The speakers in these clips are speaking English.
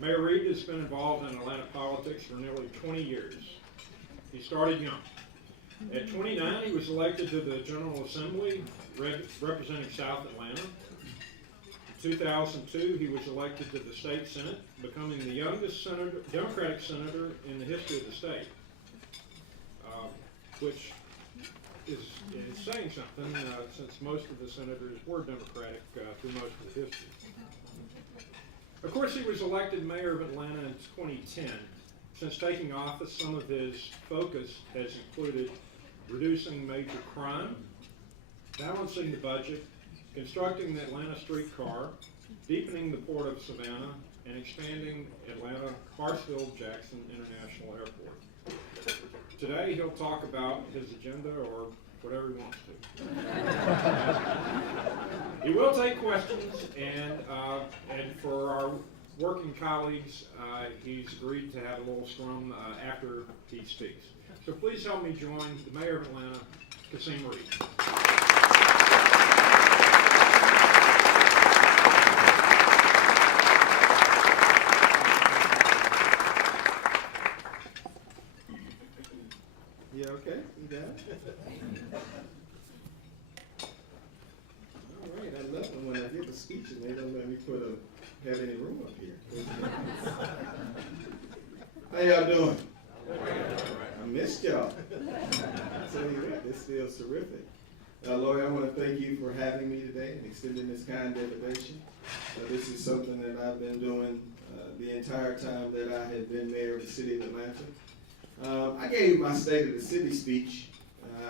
Mayor Reed has been involved in Atlanta politics for nearly 20 years. He started young. At 29, he was elected to the General Assembly representing South Atlanta. In 2002, he was elected to the state Senate, becoming the youngest Democratic senator in the history of the state, which is saying something since most of the senators were Democratic through most of the history. Of course, he was elected mayor of Atlanta in 2010. Since taking office, some of his focus has included reducing major crime, balancing the budget, constructing the Atlanta streetcar, deepening the Port of Savannah, and expanding Atlanta Hartsfield-Jackson International Airport. Today, he'll talk about his agenda or whatever he wants to. He will take questions, and for our working colleagues, he's agreed to have a little scrum after he speaks. So please help me join the Mayor of Atlanta, Kasim Reed. You okay? You done? All right, I love it when I give a speech and they don't let me have any room up here. How y'all doing? I missed y'all. I tell you what, this feels terrific. Lord, I want to thank you for having me today and extending this kind invitation. This is something that I've been doing the entire time that I have been mayor of the city of Atlanta. I gave my State of the City speech,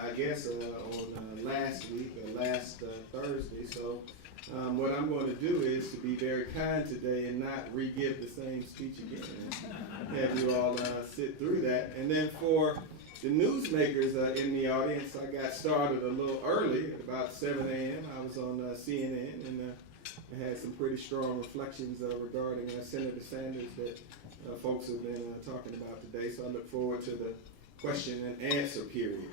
I guess, on last week, or last Thursday. So what I'm going to do is to be very kind today and not re-give the same speech again. And have you all sit through that. And then for the newsmakers in the audience, I got started a little early, at about 7 a.m. I was on CNN, and I had some pretty strong reflections regarding Senator Sanders that folks have been talking about today. So I look forward to the question and answer period.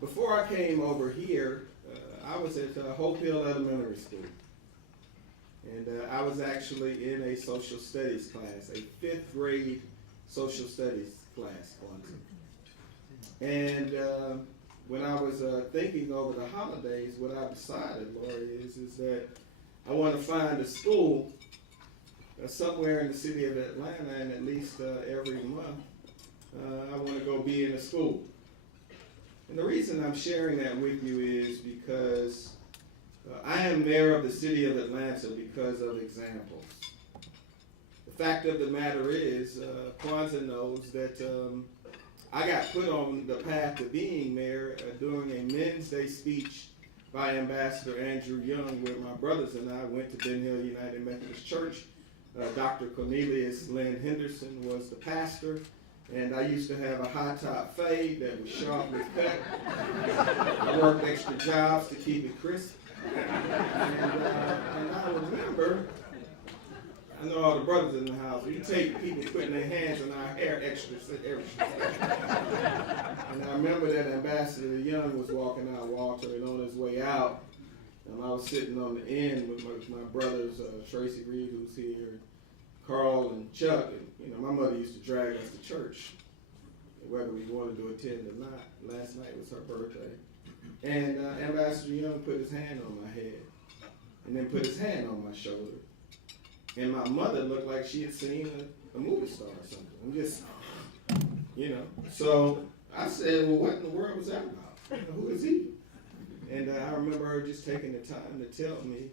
Before I came over here, I was at Hope Hill Elementary School. And I was actually in a social studies class, a 5th grade social studies class. And when I was thinking over the holidays, what I decided, Lori, is that I want to find a school somewhere in the city of Atlanta, and at least every month, I want to go be in a school. And the reason I'm sharing that with you is because I am mayor of the city of Atlanta because of examples. The fact of the matter is, Kwanzaa knows that I got put on the path to being mayor during a Men's Day speech by Ambassador Andrew Young, where my brothers and I went to Ben Hill United Methodist Church. Dr. Cornelius Lynn Henderson was the pastor, and I used to have a high top fade that was sharply cut. I worked extra jobs to keep it crisp. And I remember, I know all the brothers in the house, we take people putting their hands in our hair extra. And I remember that Ambassador Young was walking out Walter, and on his way out, I was sitting on the end with my brothers, Tracy Reed, who's here, Carl and Chuck. And, my mother used to drag us to church, whether we wanted to attend or not. Last night was her birthday. And Ambassador Young put his hand on my head and then put his hand on my shoulder. And my mother looked like she had seen a movie star or something. I'm just, So I said, well, what in the world was that about? Who is he? And I remember her just taking the time to tell me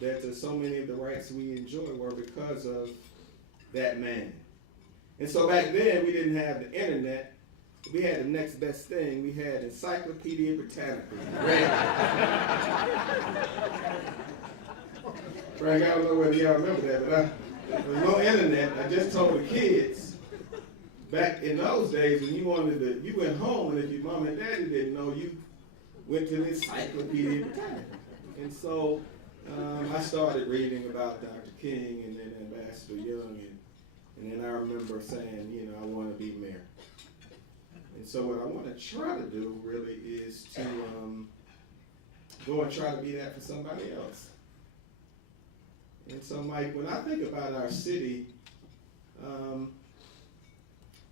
that so many of the rights we enjoy were because of that man. And so back then, we didn't have the internet. We had the next best thing. We had Encyclopedia Britannica. Frank, I don't know whether y'all remember that, but there was no internet. I just told the kids, back in those days when you went home, and if your mom and daddy didn't know, you went to the Encyclopedia Britannica. And so I started reading about Dr. King and then Ambassador Young, and then I remember saying, I want to be mayor. And so what I want to try to do really is to go and try to be that for somebody else. And so, Mike, when I think about our city,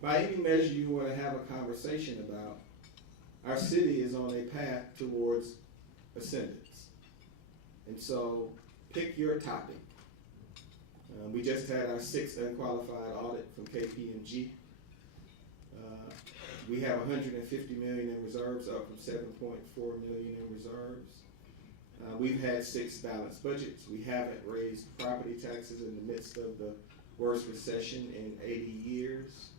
by any measure you want to have a conversation about, our city is on a path towards ascendance. And so, pick your topic. We just had our 6th unqualified audit from KPMG. We have 150 million in reserves, up from 7.4 million in reserves. We've had 6 balanced budgets. We haven't raised property taxes in the midst of the worst recession in 80 years.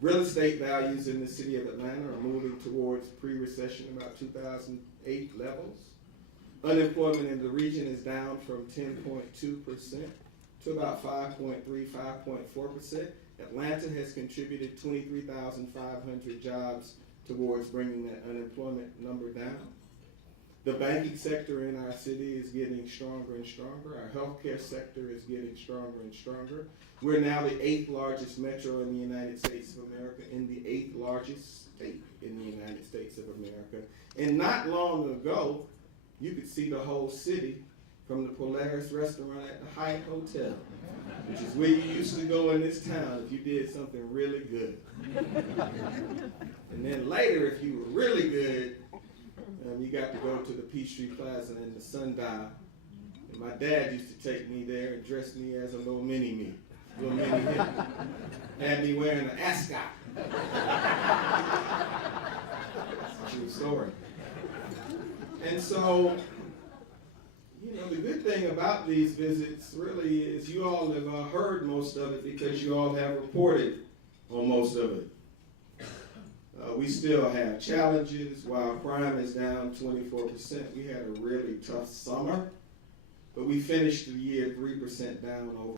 Real estate values in the city of Atlanta are moving towards pre-recession, about 2008 levels. Unemployment in the region is down from 10.2% to about 5.3, 5.4%. Atlanta has contributed 23,500 jobs towards bringing that unemployment number down. The banking sector in our city is getting stronger and stronger. Our healthcare sector is getting stronger and stronger. We're now the 8th largest metro in the United States of America, and the 8th largest state in the United States of America. And not long ago, you could see the whole city from the Polaris restaurant at the Hyatt Hotel, which is where you used to go in this town if you did something really good. And then later, if you were really good, you got to go to the Peachtree Plaza and the Sundial. And my dad used to take me there and dress me as a little mini-me, little mini-me. Had me wearing an ascot. True story. And so, the good thing about these visits really is you all have heard most of it because you all have reported on most of it. We still have challenges. While crime is down 24%, we had a really tough summer, but we finished the year 3% down over